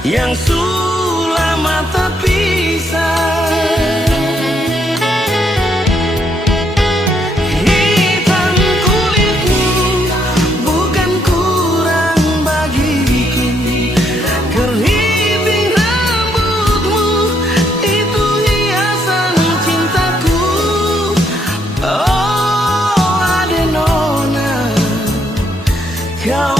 yang sulama tak pisah. Hitam kulitmu bukan kurang bagiku, keriting rambutmu itu hiasan cintaku. Oh Adenona, kau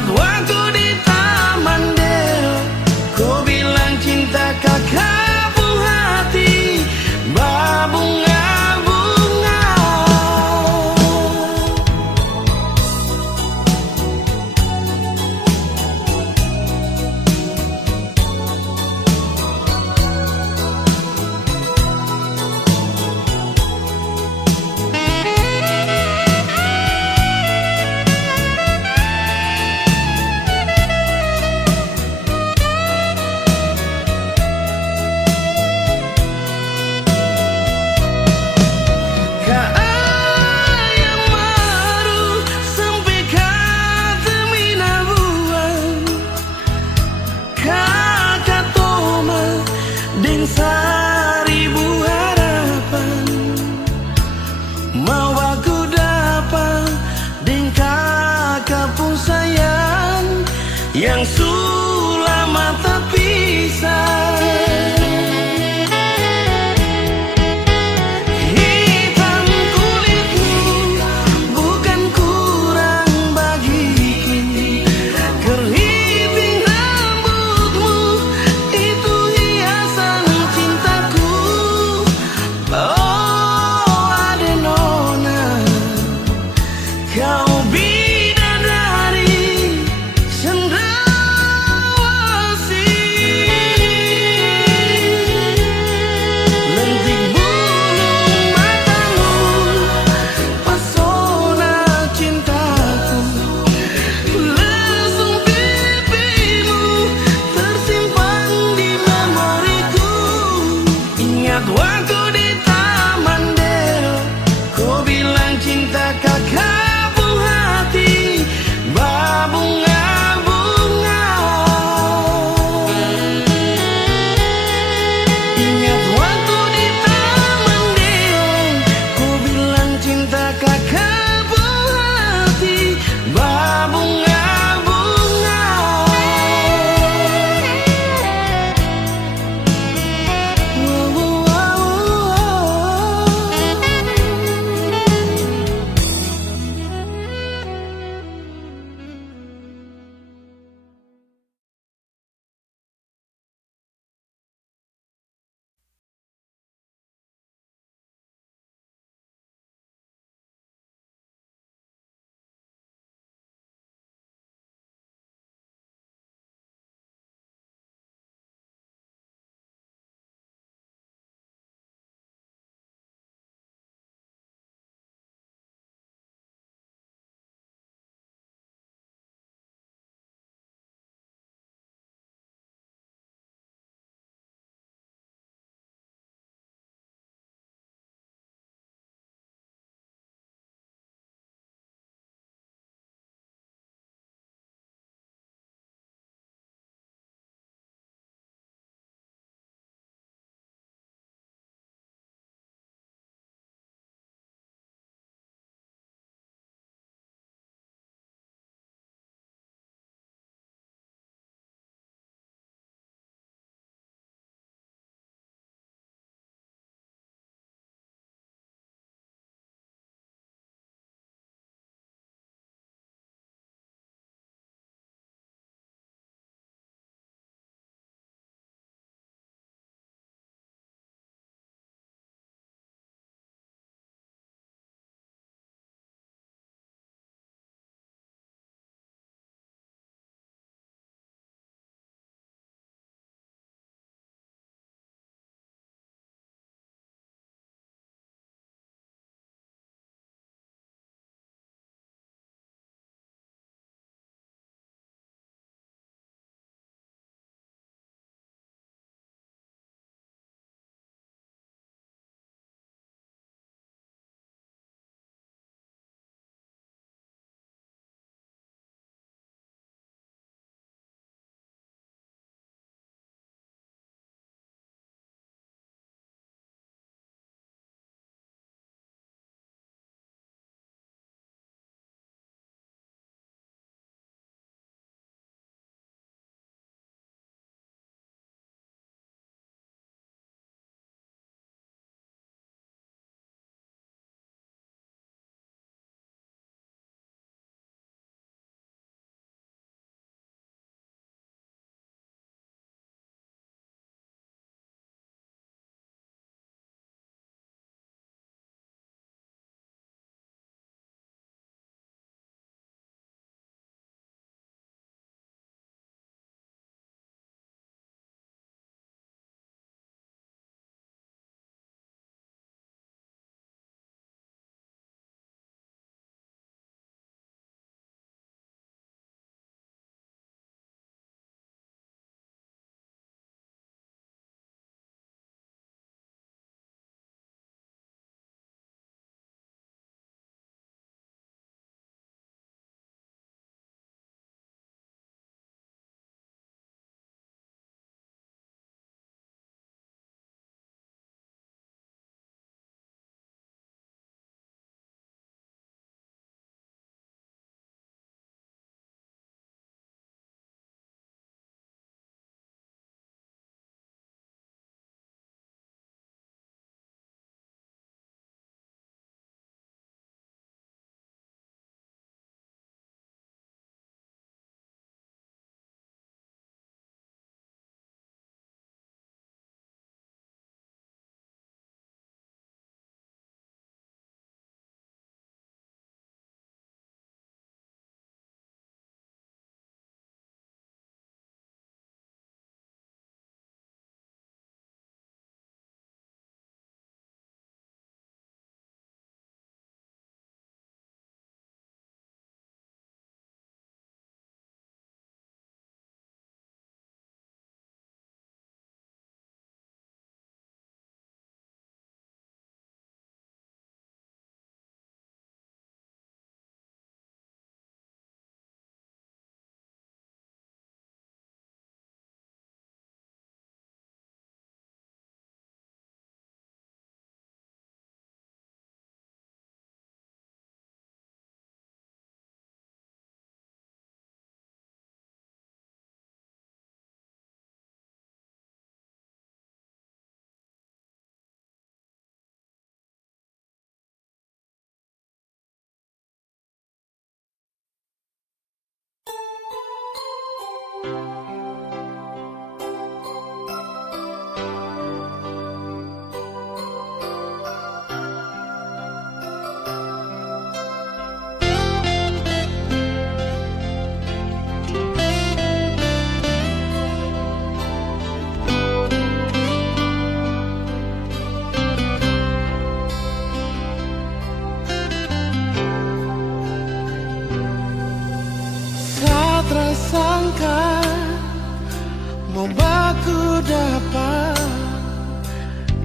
waktu di Taman Deo, kau bilang cinta kakak buah hati, berbunga-bunga. Seribu harapan mau aku dapat dengan kakak pun sayang yang sulama tak pisah. Hitam kulitmu bukan kurang bagiku, keriting rambutmu itu hiasan cintaku. Oh Adenona, kau bidadari cendrawasih, lentik bulu matamu pesona cintaku, lesung pipimu tersimpan di memoriku. Ingat waktu di Taman Deo, kau bilang cinta kakak buah hati, berbunga-bunga. Ingat waktu di Taman Deo, kau bilang cinta kakak buah hati, berbunga-bunga. Wow, wow, wow.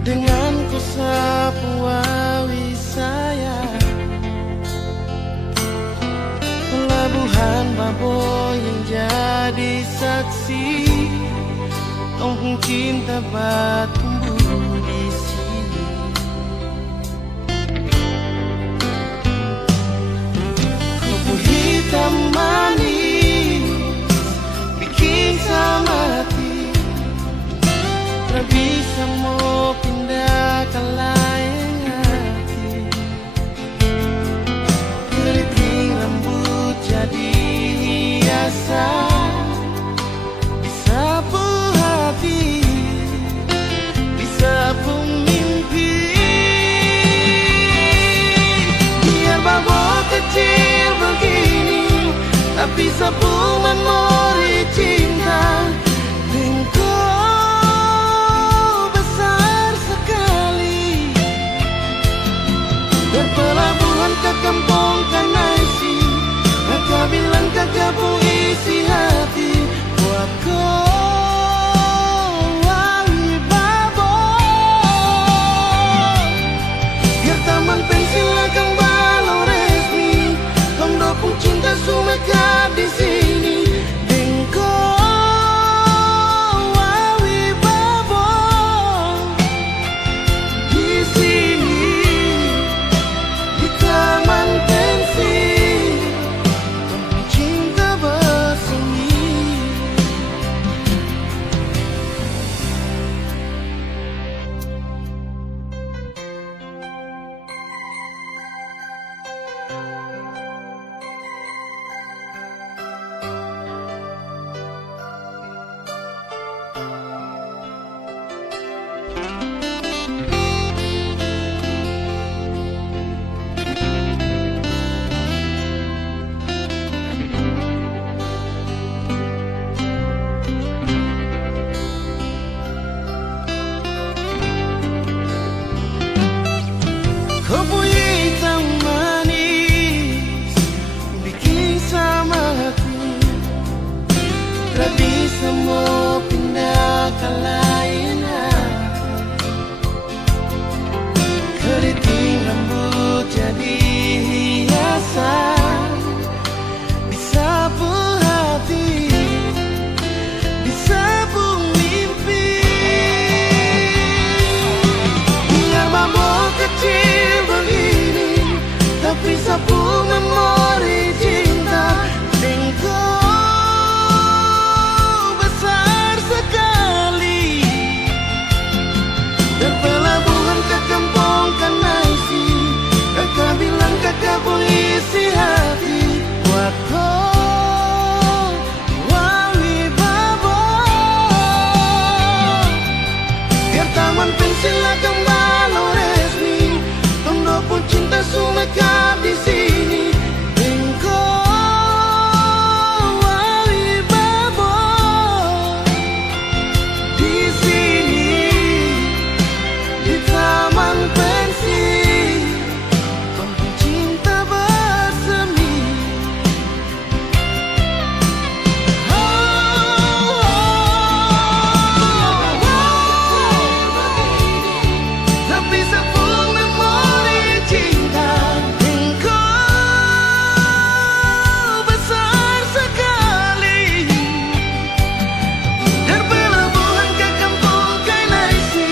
dengan ku sapu wawi saya. Pelabuhan Baboy yang jadi saksi, kampung cinta bertumbuh di sini. Kopi hitam manis bikin sama hati, tak bisa mau pindah ke lain hati. Keriting rambut jadi hiasan, disapu hati, disapu mimpi. Biar babak kecil begini, tapi sapu memori cinta. Engkau besar sekali, berpelabuhan ke kampung Kanaisi, kakak bilang kakak pun isi hati buat kau wawi baboy. Biar taman pensil akan balau resmi, tondo pun cinta sumeka di sini. Engkau wawi baboy di sini, di taman pensil, kampung cinta bersemi. Kopi hitam manis bikin sama hati, tak bisa mau pindah ke lain hati. Keriting rambut jadi hiasan, disapu hati, disapu mimpi. Biar babak kecil begini, tapi sapu memori cinta. Engkau besar sekali, berpelabuhan ke kampung Kanaisi, kakak bilang kakak pun isi hati buat kau wawi baboy. Biar taman pensil akan balau resmi, tondo pun cinta sumeka di sini. Engkau wawi baboy di sini, di taman pensil, kampung cinta bersemi. Tapi sapu memori cinta. Engkau besar sekali, berpelabuhan ke kampung Kanaisi,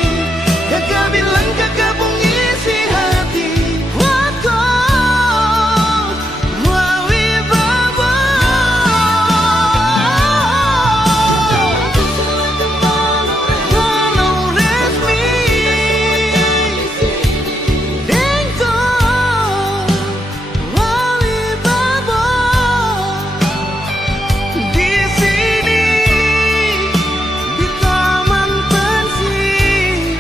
kakak bilang kakak pun isi hati buat kau wawi baboy. Walau resmi, engkau wawi baboy di sini, di taman pensil,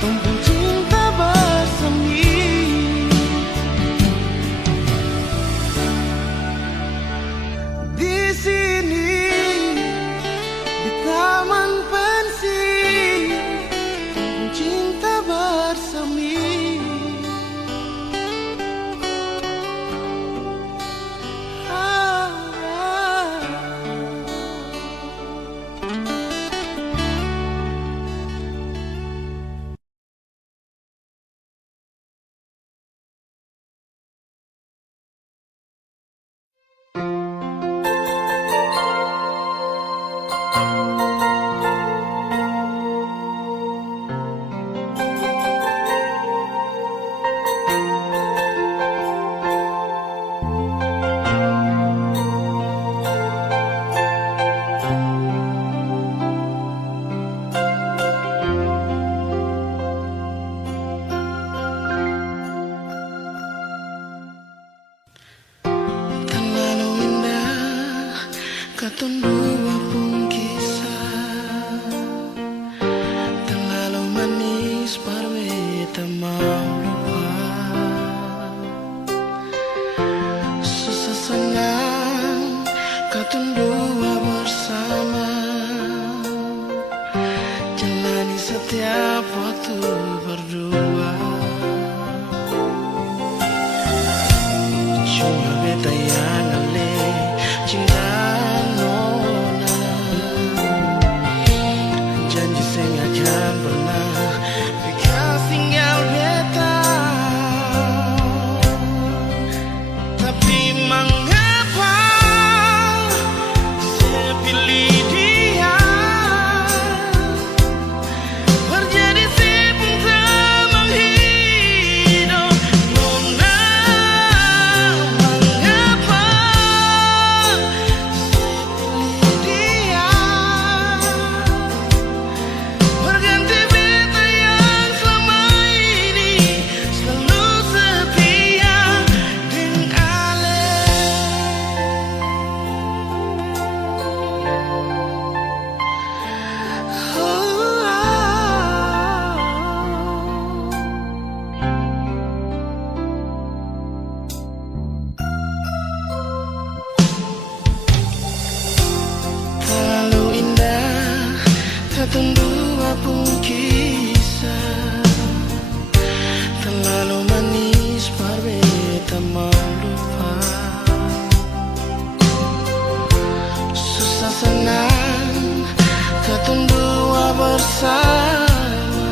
kampung cinta bersemi. Di sini, di taman pensil, kampung cinta bersemi. Katong dua pun kisah terlalu manis parwe tak mau lupa. Susah senang katong dua bersama, jalani setiap waktu berdua. Cuma beta yang ale cinta nona, janji saya nggak akan pernah bekas tinggal beta. Tapi mengapa saya pilih dia, berjadi si pengteman hidup nona. Mengapa saya pilih dia, berganti beta yang selama ini selalu setia dengan Ale. Terlalu indah katong dua pun kisah, terlalu manis parwe tak mau lupa. Susah senang katong dua bersama,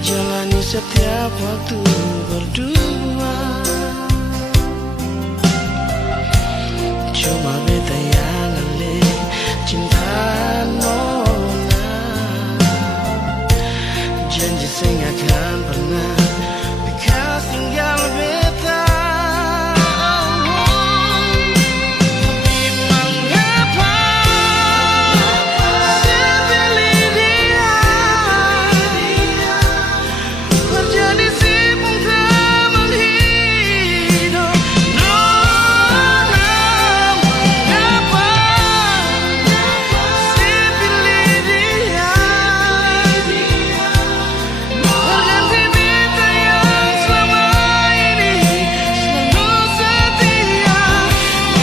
jalani setiap waktu berdua. Cuma beta yang ale cinta nona, janji saya nggak akan pernah bekas tinggal beta. Tapi mengapa saya pilih dia, berjadi si pengteman hidup nona. Mengapa saya pilih dia, berganti beta yang selama ini selalu setia dengan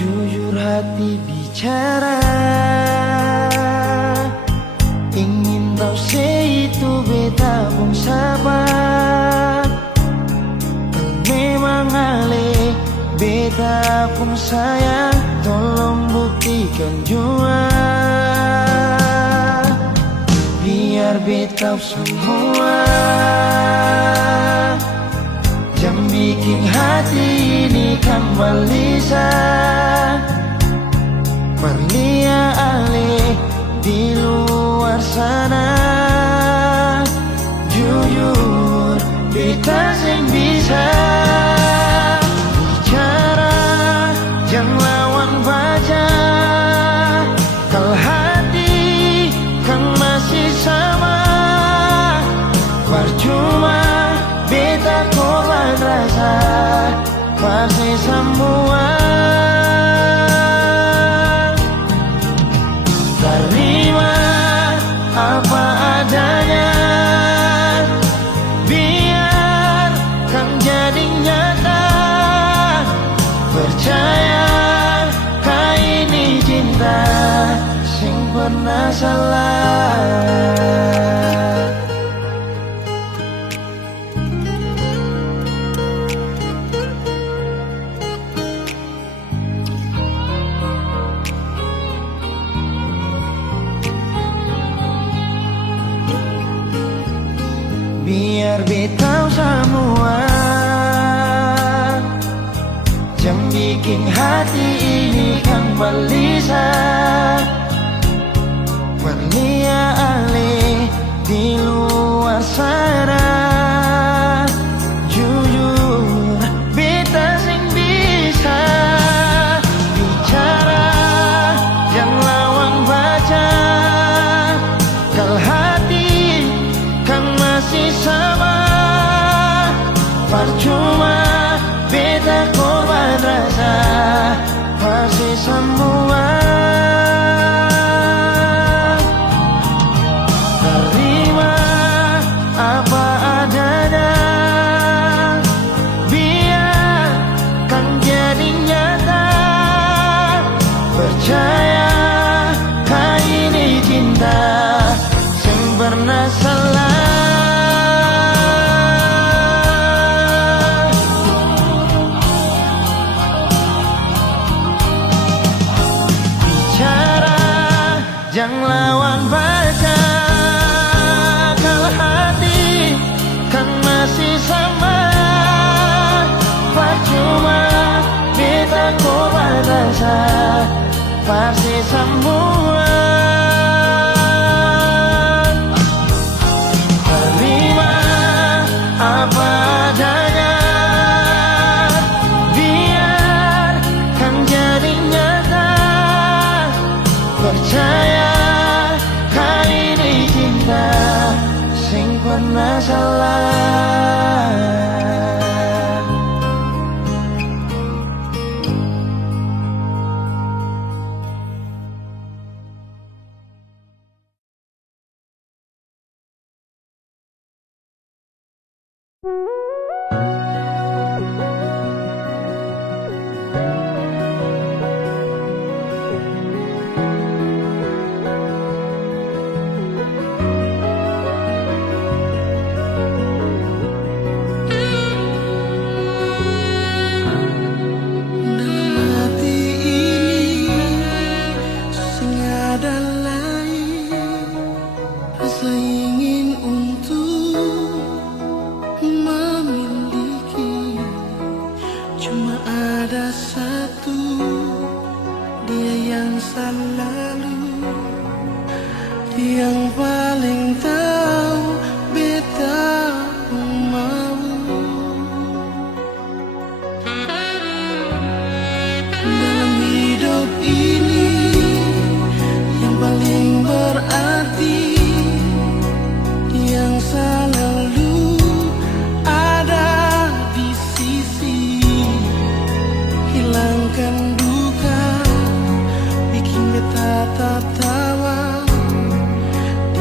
jujur hati bicara, ingin tahu itu beta pun sabar. Memang ale beta pun sayang, tolong buktikan jua, biar beta semua yang bikin hati ini kan balisa. Perlia ale di luar sana, jujur beta sing bisa bicara, jangan lawan baca. Kalau hati kan masih sama, percuma beta korban rasa, pasti semua. Terima pernah salah. Biar betau semua yang bikin hati ini kan gelisah. Bernia alih di luar sana. Jujur beta sing bisa bicara yang lawan baca. Kal hati kan masih sama. Percuma beta korban rasa pasti semua. Terima apa adanya, biar kan jadi nyata. Percaya kau ini cinta yang pernah salah. Jangan lawan baca. Kalau hati kan masih sama. Percuma beta korban rasa pasti semua. Terima apa adanya, biar kan jadi nyata. Percaya sing pernah salah.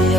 Dia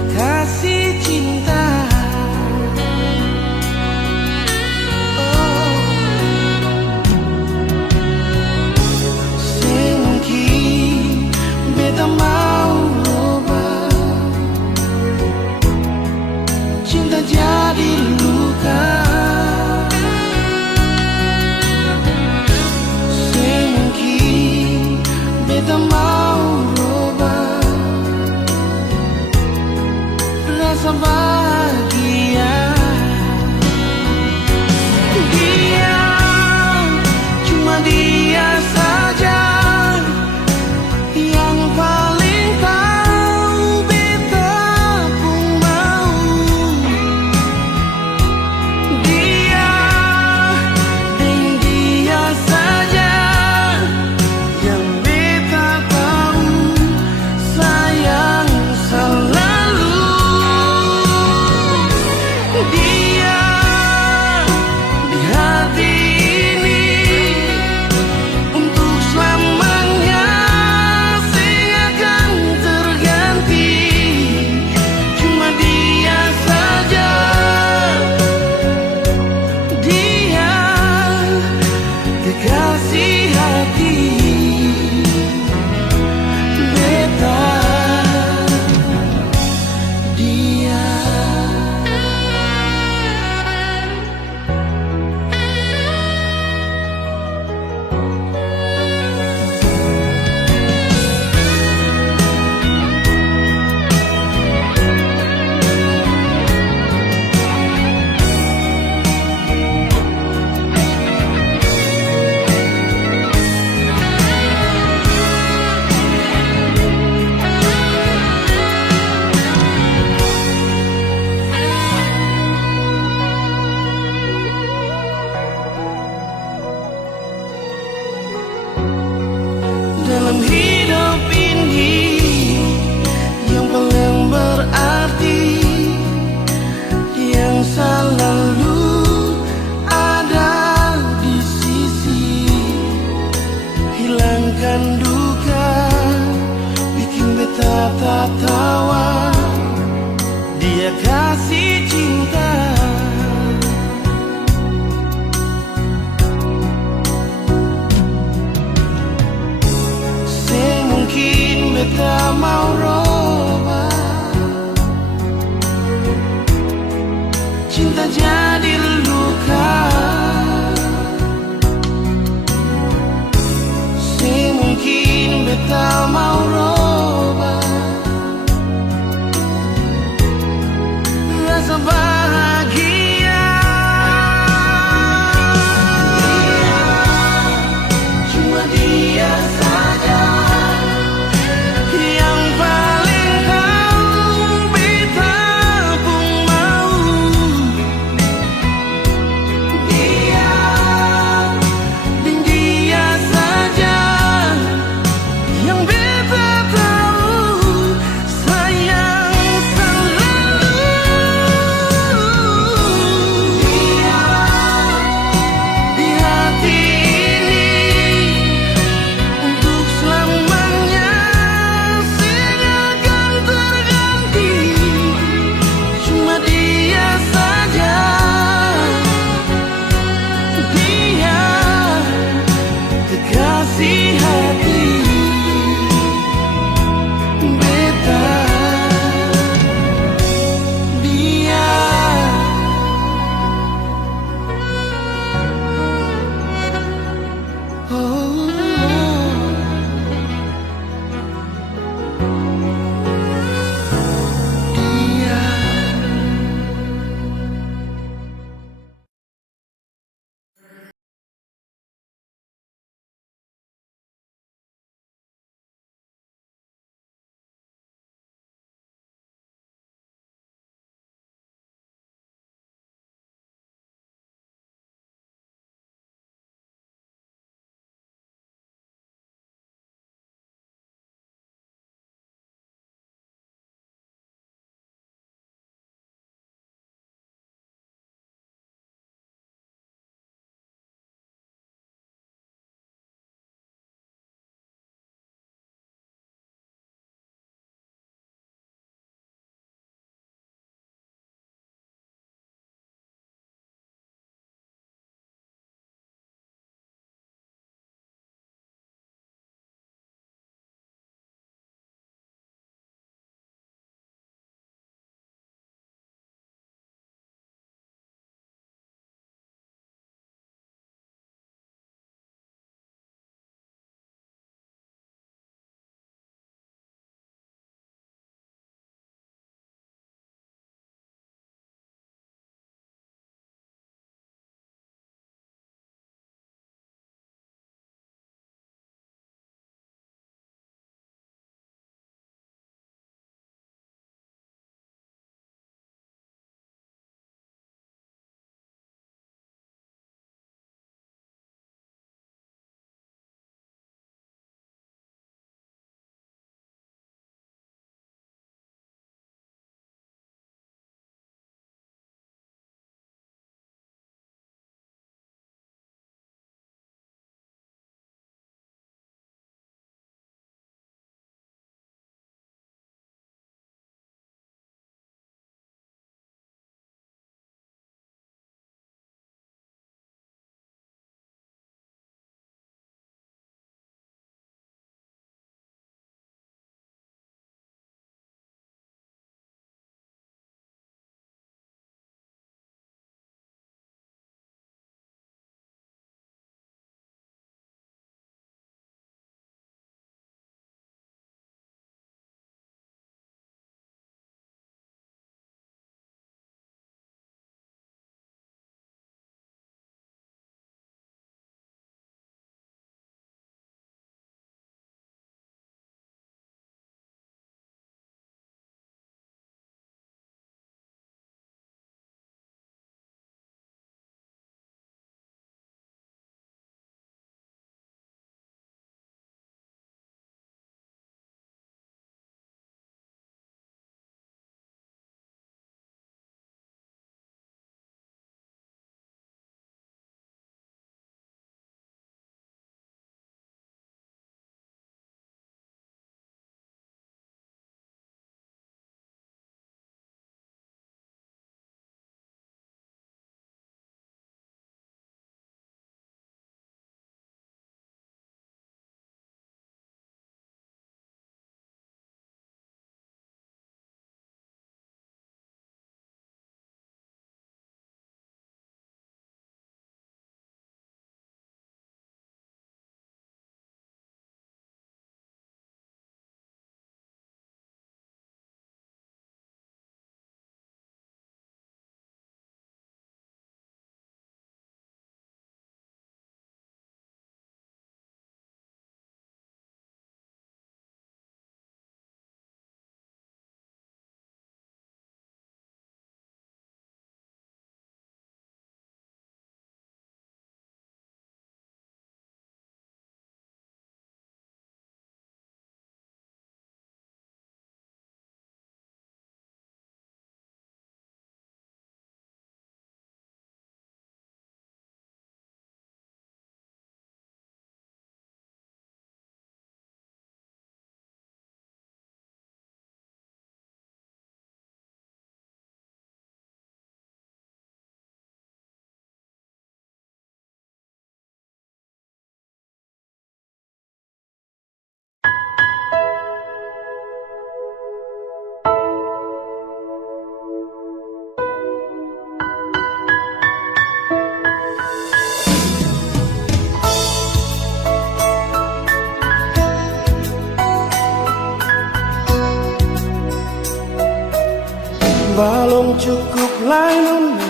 Belum cukup lain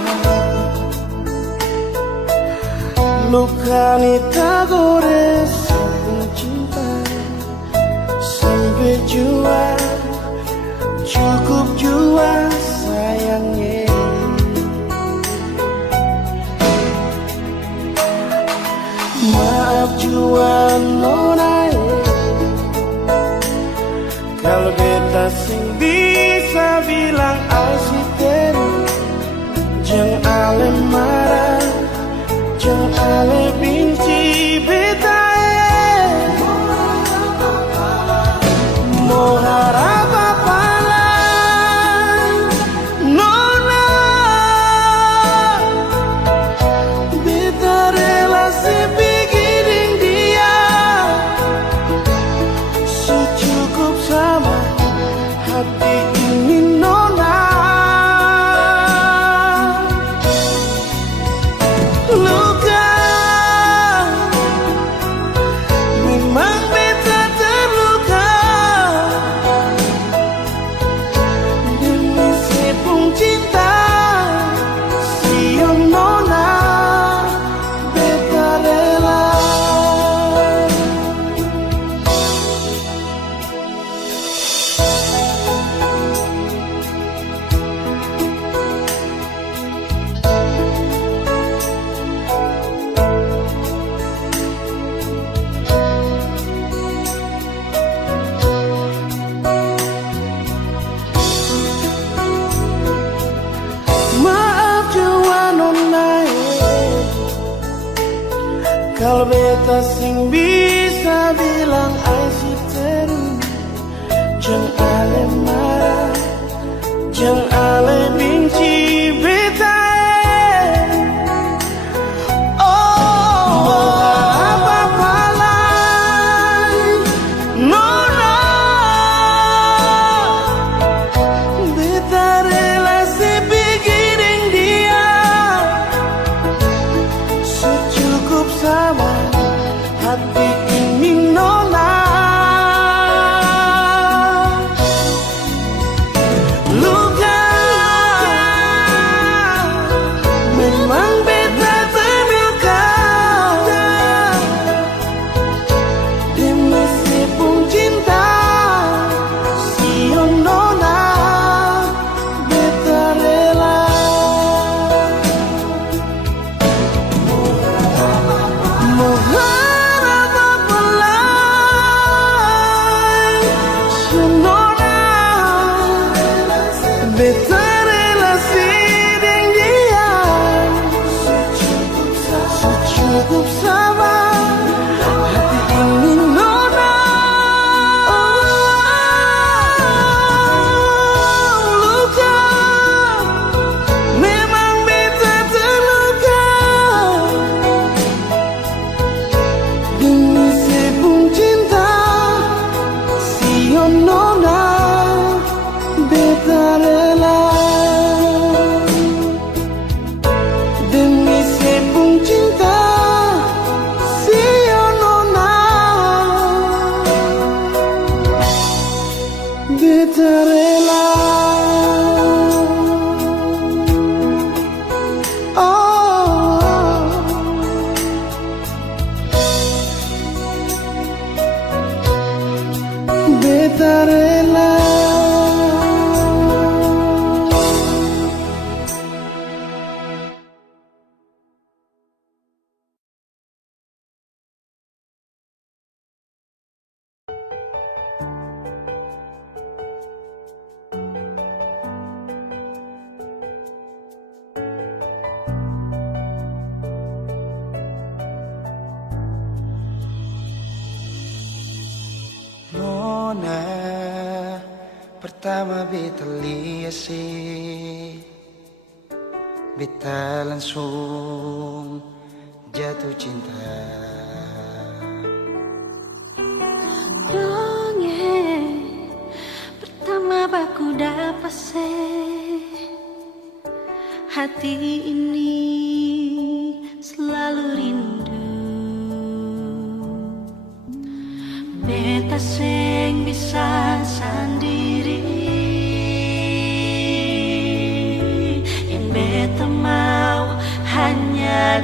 luka ni tak gores cinta sampai jua cukup jua sayangnya. Maaf jua nona kalau beta sing bisa bilang asisten jeng ale marah jeng ale benci beta mau harap apa lain nona beta relasi bikin dia secukup sama hati ini nona. Luka memang beta terluka demi sepung cinta siang nona beta rela. Maaf jua nona kalau beta sing bisa bilang asisten jeng ale marah jeng ale benci beta oh apa-apa lain nona beta relasi bikin dia secukup sama hati ini nona. Luka memang beta terluka demi sepung cinta siang nona beta rela. Mau harap apa lain nona beta relasi dengan dia secukup sama hati ini nona. Luka memang beta terluka demi sepung cinta siang nona beta rela demi sepung cinta siang nona beta rela. Oh beta rela. Nona pertama beta lihat sih beta langsung jatuh cinta. Dongeng pertama baku dapat hati ini selalu rindu. Beta sing bisa sendiri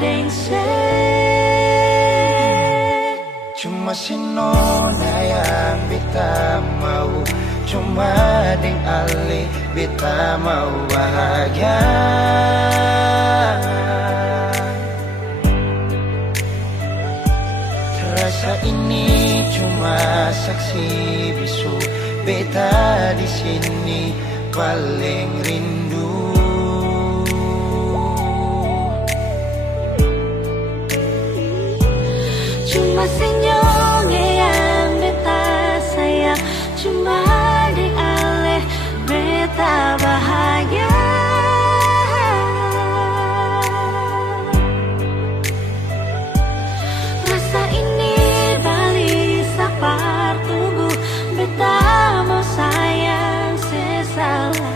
deng se. Cuma si nona yang beta mau, cuma deng ale beta mau bahagia. Rasa ini cuma saksi bisu, beta di sini paling rindu. Cuma senyum yang beta sayang, cuma di ale beta bahagia. Rasa ini balik sapar tubuh, beta mau sayang sesalah.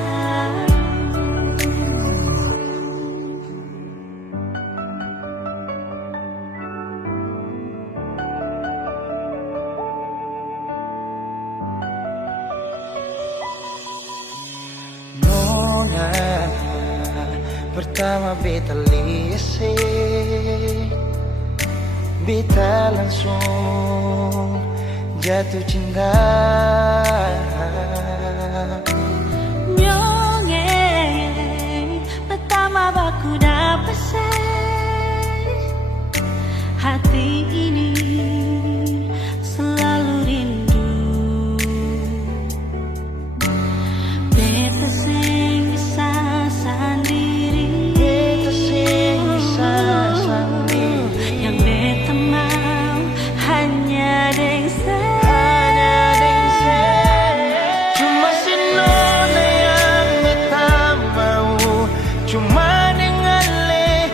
Nona, pertama beta lese, beta langsung jatuh cinta. Nyonge pertama baku dapat hati ini selalu rindu. Beta sing bisa sendiri, Beta sing bisa sendiri, yang beta mau hanya deng se. cuma si nona yang beta mau, cuma dengan le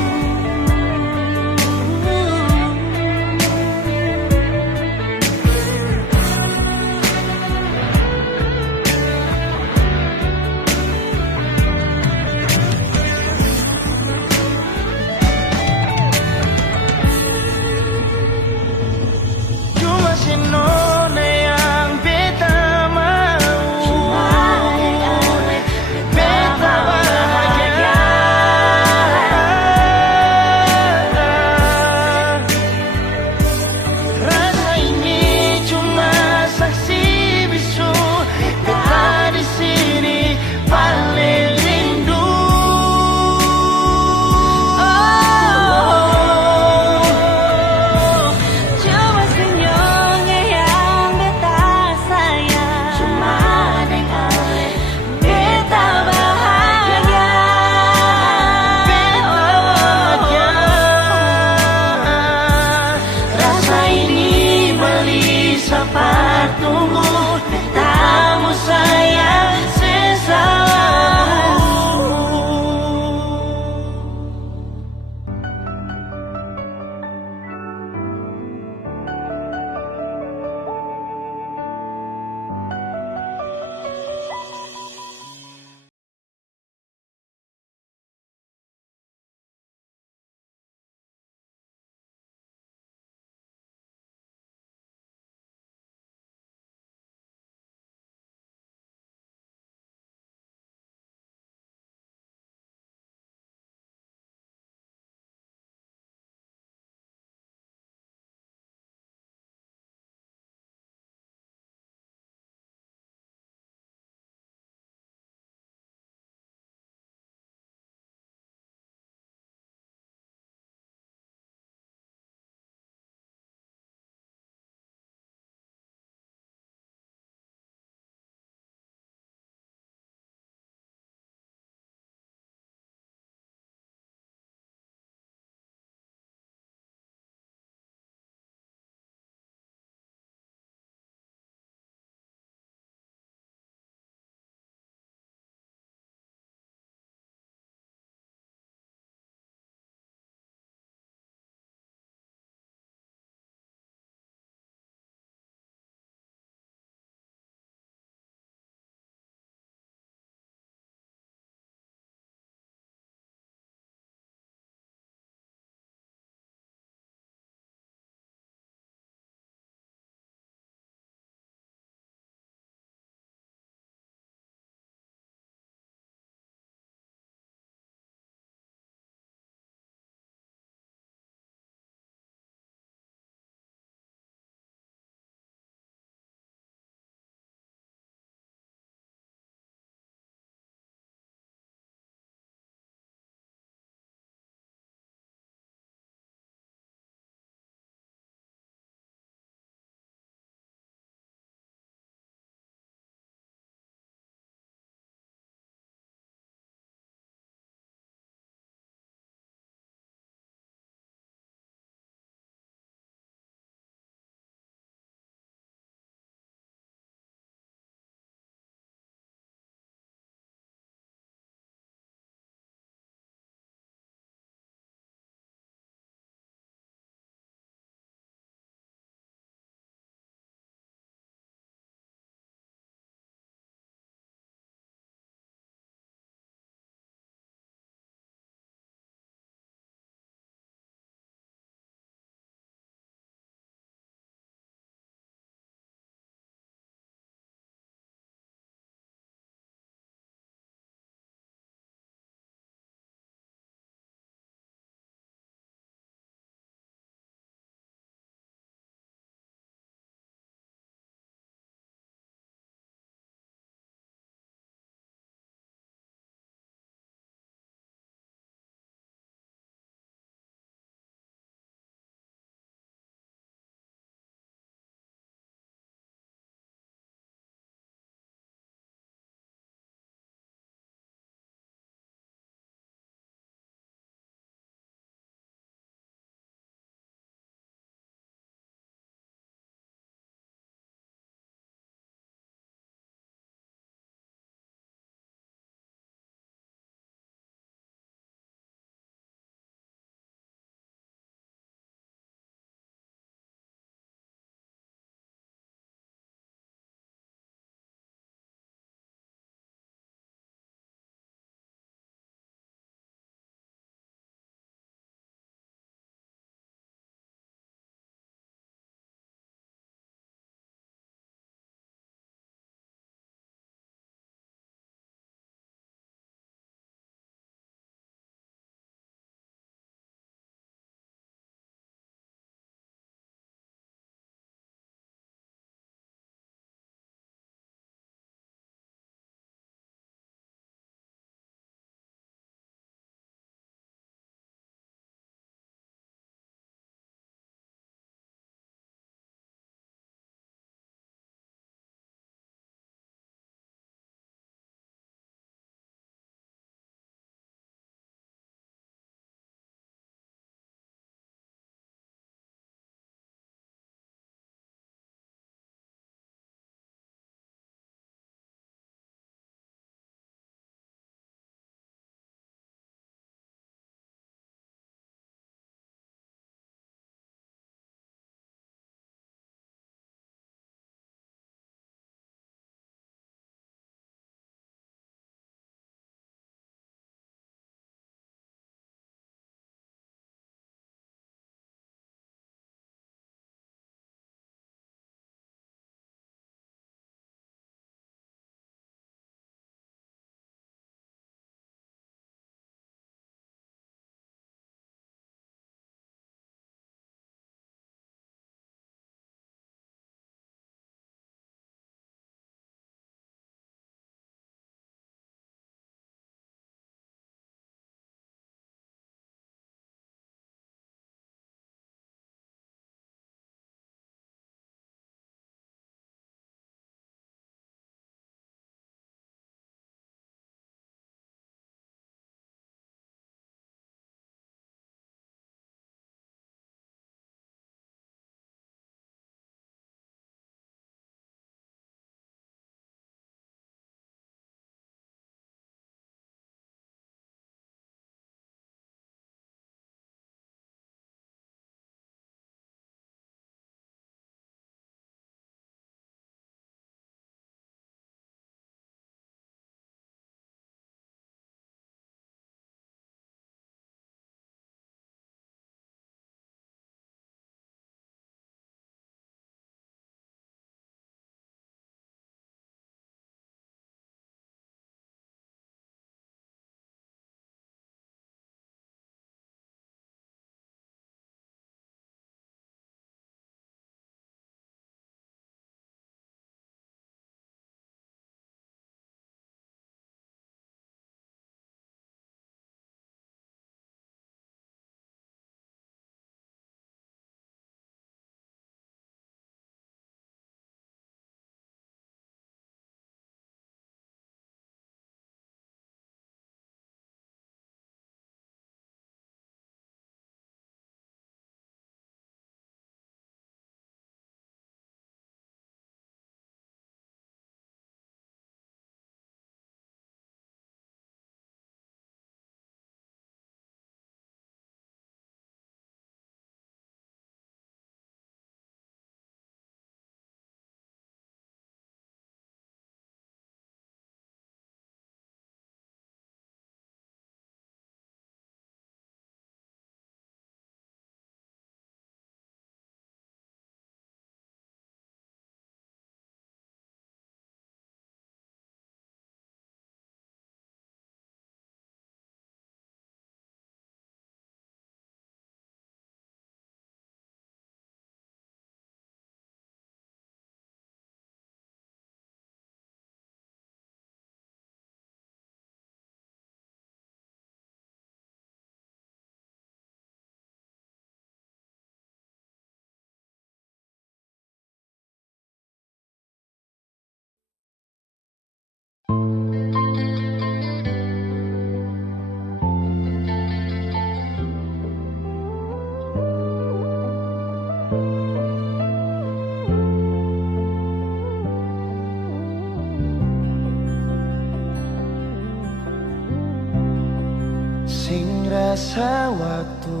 masa waktu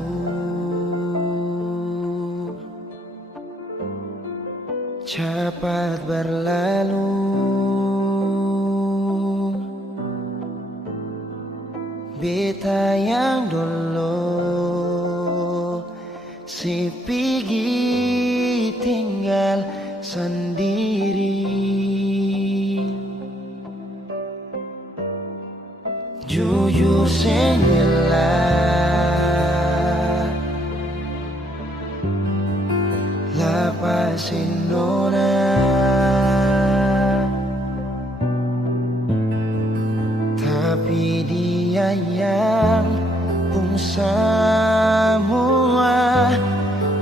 cepat berlalu, beta yang dulu si pergi tinggal sendiri. Jujur senggelah lapasin nona, tapi dia yang pun semua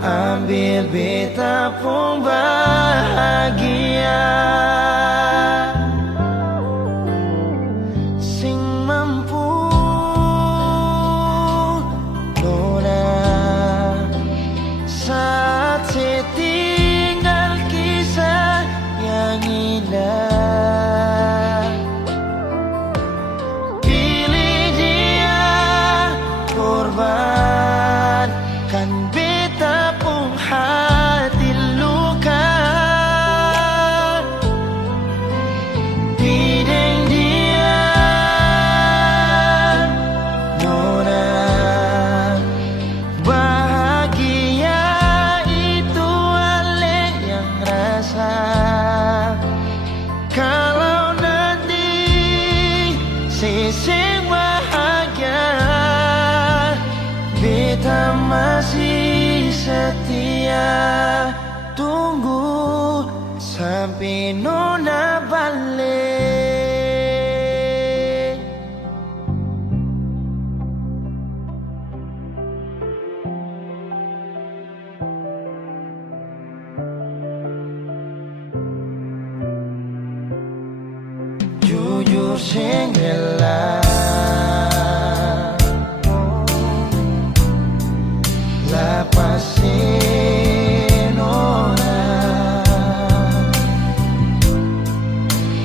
ambil beta pun bahagia. Sing mampu nona saat setinggal kisah yang indah. Pilih dia korbankan beta pun hati luka. Bideng dia nona bahagia itu ale yang rasa. Kalau nanti seseng bahagia, beta masih setia tunggu sampai nona balik. Jujur senggelah lapasin nona,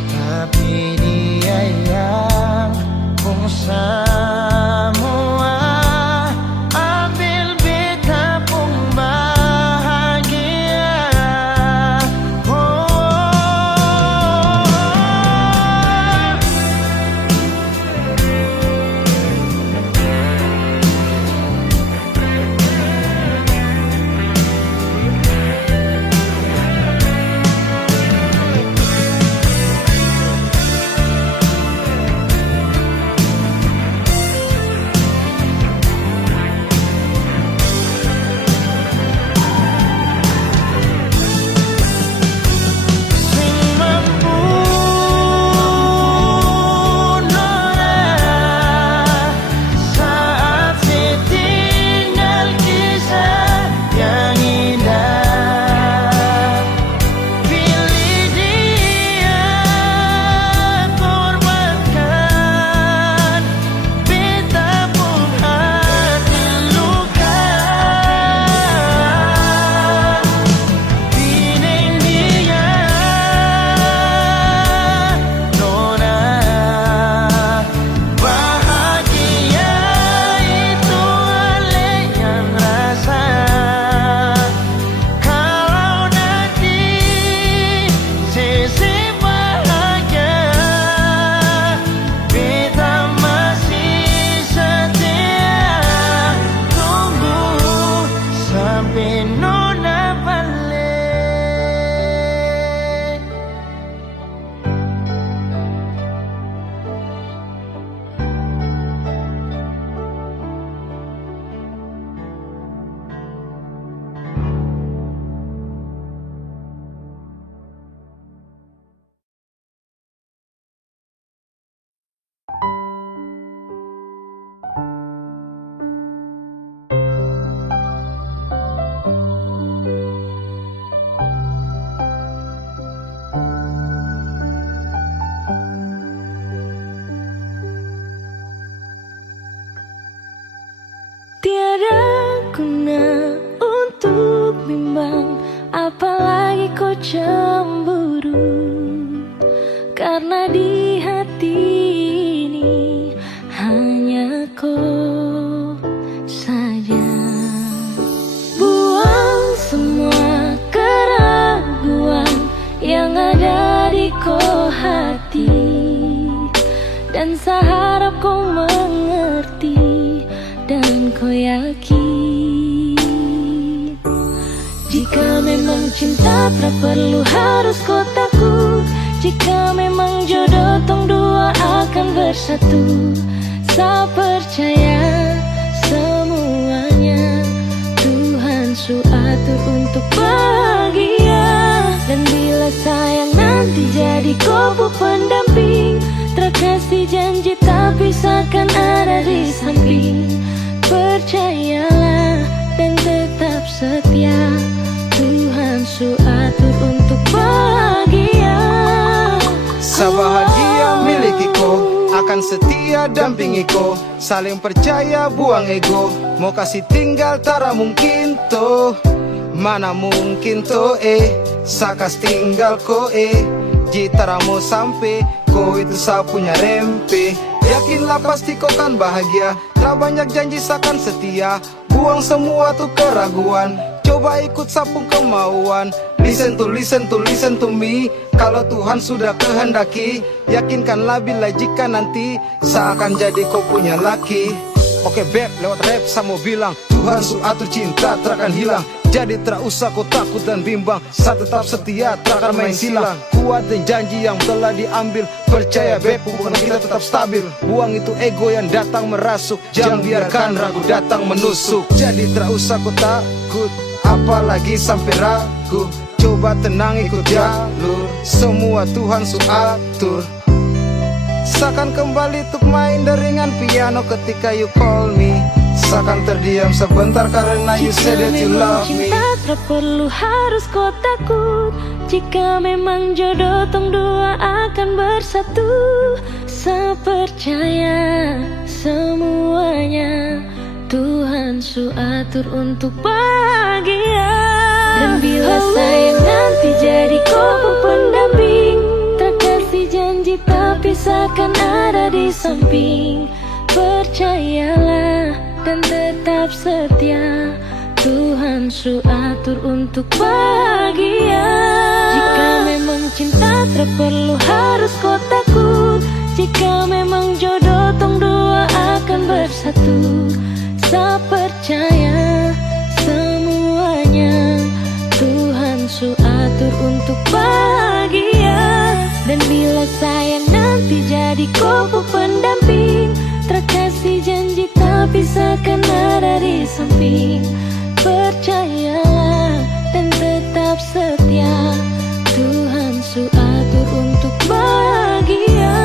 tapi dia yang pun semua ambil beta pun bahagia. cemburu karena di hati ini hanya kau Seharap kau mengerti dan kau yakin, jika memang cinta tak perlu harus kau takut. Jika memang jodoh tong dua akan bersatu, saya percaya semuanya Tuhan su atur untuk bahagia. Dan bila sayang nanti jadi kau pendamping, terkasih janji tapi seakan ada di samping. Percayalah dan tetap setia, Tuhan su atur untuk bahagia. Sebahagia miliki ko, akan setia dampingi ko. Saling percaya buang ego, mau kasih tinggal tara mungkin to. Mana mungkin to sakas tinggal ko jitara mau sampai, ko itu saya punya rempe. Yakinlah pasti kau kan bahagia, tak banyak janji sakan setia. Buang semua tuh keraguan, coba ikut sapung kemauan. Listen to me. Kalau Tuhan sudah kehendaki, yakinkanlah bila jika nanti seakan jadi kau punya laki. Oke beb, lewat rap saya mau bilang, Tuhan su atur cinta takkan hilang. Jadi tak usah kau takut dan bimbang, saya tetap setia takkan main silang. Kuat dan janji yang telah diambil, percaya beb hubungan kita tetap stabil. Buang itu ego yang datang merasuk, jangan biarkan ragu datang menusuk. Jadi tak usah kau takut, apalagi sampai ragu. Coba tenang ikut jalur, semua Tuhan su atur. Seakan kembali untuk main deringan piano ketika you call me. Seakan terdiam sebentar karena you said that you love me. Jika memang cinta tak perlu harus kau takut. Jika memang jodoh tong dua akan bersatu, saya percaya semuanya Tuhan su atur untuk bahagia. Dan bila sayang nanti jadi kau pendamping, terkasih janji tapi seakan ada di samping. Percayalah dan tetap setia, Tuhan su atur untuk bahagia. Jika memang cinta tak perlu harus kau takut. Jika memang jodoh tong dua akan bersatu, saya percaya semuanya Tuhan su atur untuk bahagia. Dan bila sayang nanti jadi kau pendamping, terkasih janji tapi seakan ada di samping. Percayalah dan tetap setia, Tuhan su atur untuk bahagia.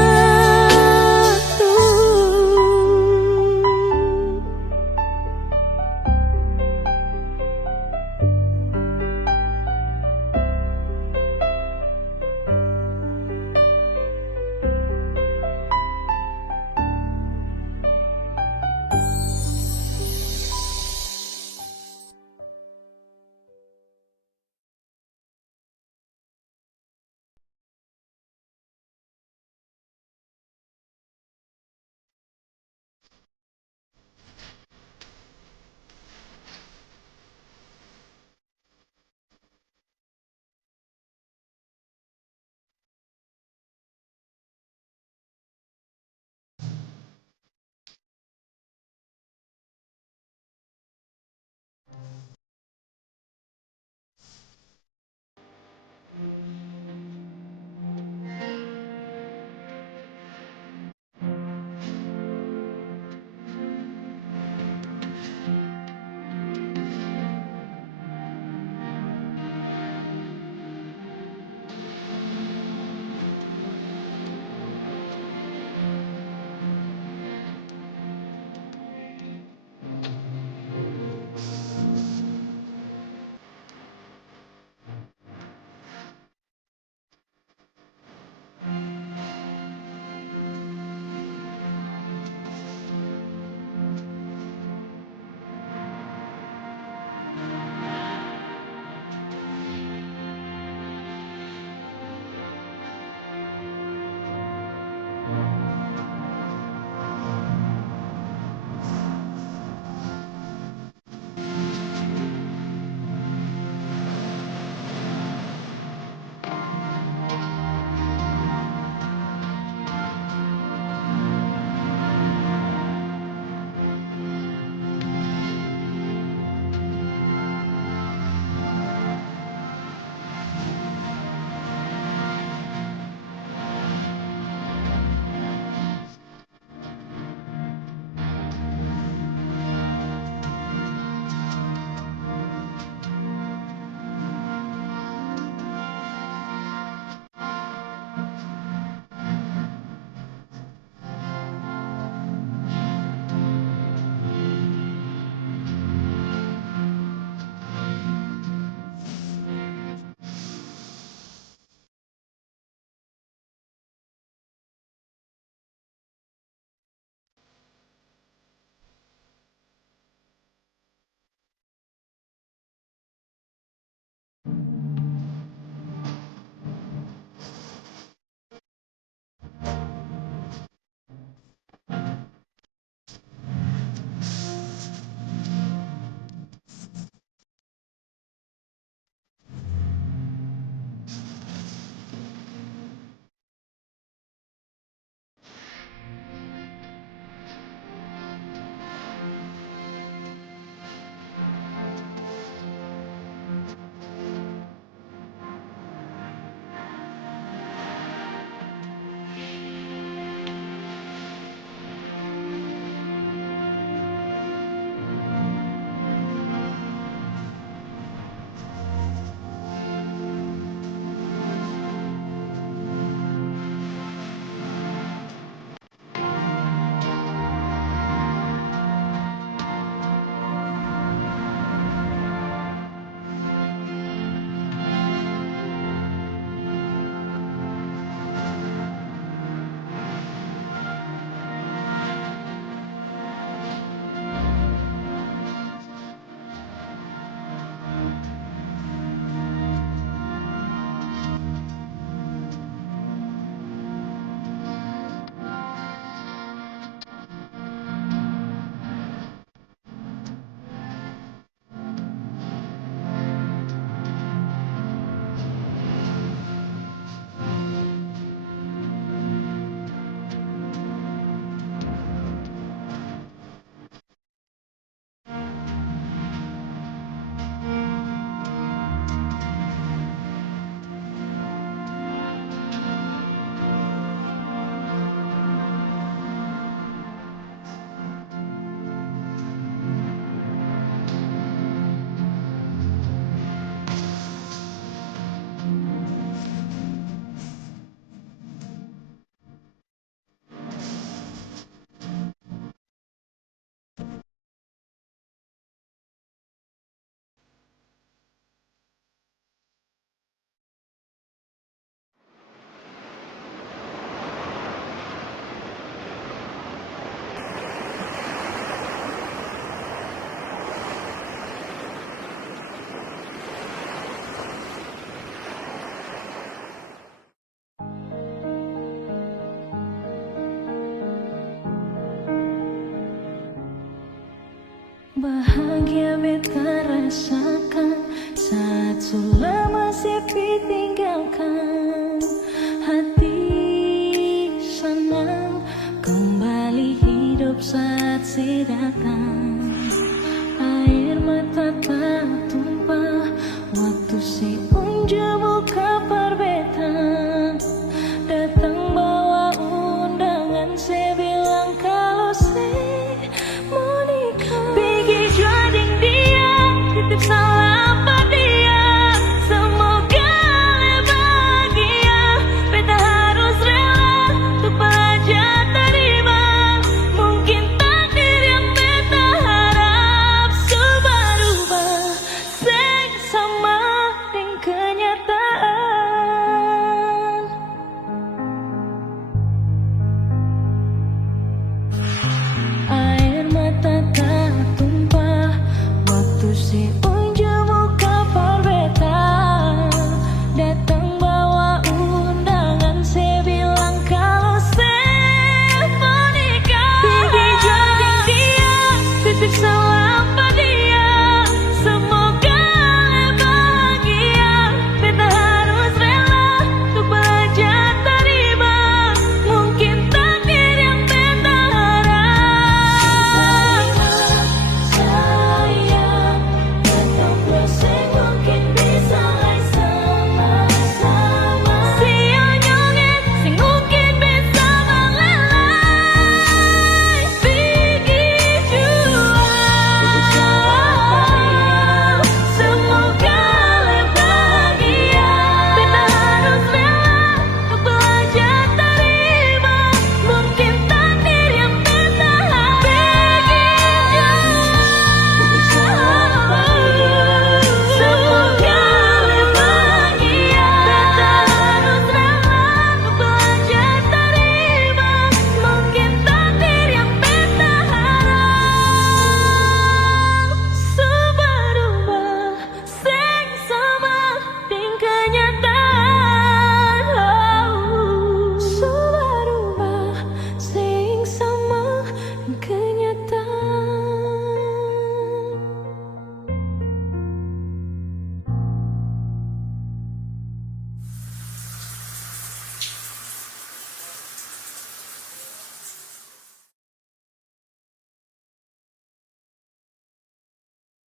Bahagia beta rasakan saat selama sepi tinggalkan. Hati senang kembali hidup saat si datang.